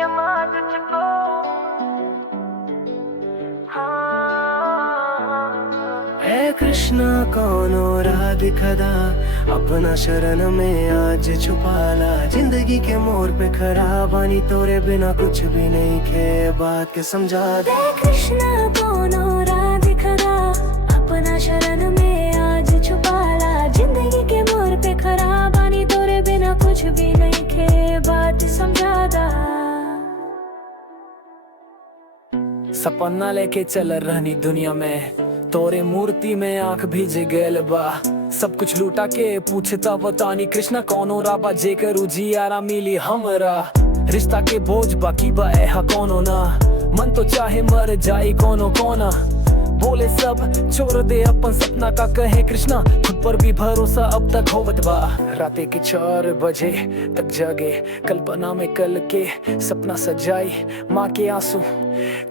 ए कृष्णा कौनो राह दिखदा, अपना शरण में आज छुपाला। जिंदगी के मोड़ पे खड़ा बानी, तोरे बिना कुछ भी नहीं खे, बात के समझा दे। कृष्णा कौनो राह दिखदा, अपना शरण में आज छुपाला। जिंदगी के मोड़ पे खड़ा बानी, तोरे बिना कुछ भी नहीं खे, बात समझा दा। सपना लेके चल रहनी दुनिया में, तोरे मूर्ति में आंख भीज गेल बा। सब कुछ लूटा के पूछता बतानी, कृष्णा कौनो राबा जेकर उजियारा मिली हमरा। रिश्ता के बोझ बाकी बा एहा कोनो ना, मन तो चाहे मर जाए कोनो कोना। बोले सब छोड़ दे अपन सपना का, कहे कृष्णा खुद पर भी भरोसा अब तक होवत बा। राते के 4 बजे तक जागे, कल्पना में कल के सपना सजाई। माँ के आंसू,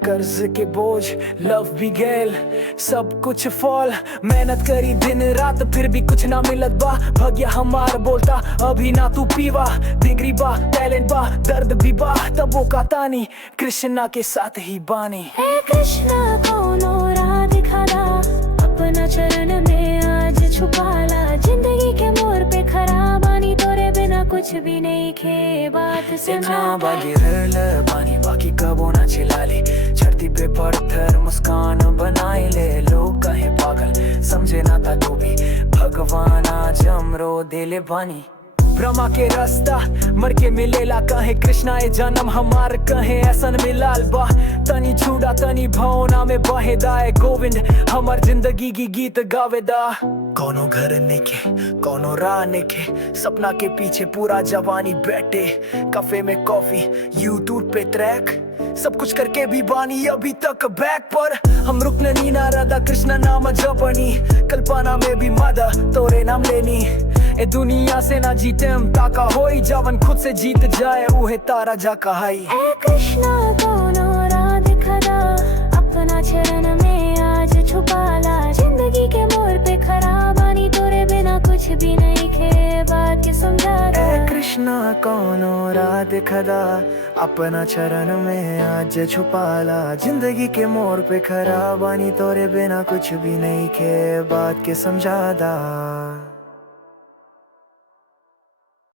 कर्ज के बोझ, लव भी गैल, सब कुछ फॉल। मेहनत करी दिन रात फिर भी कुछ ना मिलत बा। भगिया हमार बोलता अभी ना तू पीवा। डिग्री बा, टैलेंट बा, दर्द भी बा, तब वो का तानी कृष्णा के साथ ही बानी। कृष्णा कौनो राह दिखदा, अपना चरण में आज छुपाला। जिंदगी के मोड़ पे खड़ा बानी, तोरे बिना कुछ भी नहीं खे, बात समझा दा। बानी बाकी कबो ना चिल्लाली, छाती पे पत्थर मुस्कान बनाए ले। लोग कहे पागल, समझे ना था तू भी, भगवान आज हमरो दिल बानी। ब्रह्मा के रास्ता मर के मिलेला, कहे कृष्णा ए जन्म हमार, कहे ऐसन मिलाल बा। तनी छूड़ा तनी भावना में बहे दाए गोविंद, हमार जिंदगी की गीत गावे दा। कोनो घर नेके, कोनो राह नेके, सपना के पीछे पूरा जवानी बैठे। कैफे में कॉफी, यूट्यूब पे ट्रैक, सब कुछ करके भी बानी अभी तक बैक पर। हम रुकने नी ना राधा, कृष्णा नाम जपनी। कल्पना में भी मादा तोरे नाम लेनी। ए दुनिया से ना जीते हम ताका होई, जवन खुद से जीत जाए उहे तारा जा कहाई। कृष्णा कौनो राह दिखदा, अपना चरण में आज छुपाला। जिंदगी के मोड़ पे खड़ा बानी, तोरे बिना कुछ भी नहीं खे, बात के समझा दा। कृष्णा कौनो राह दिखदा, अपना चरण में आज छुपाला। जिंदगी के मोड़ पे खड़ा बानी, तोरे बिना कुछ भी नहीं खे, बात के समझा दा।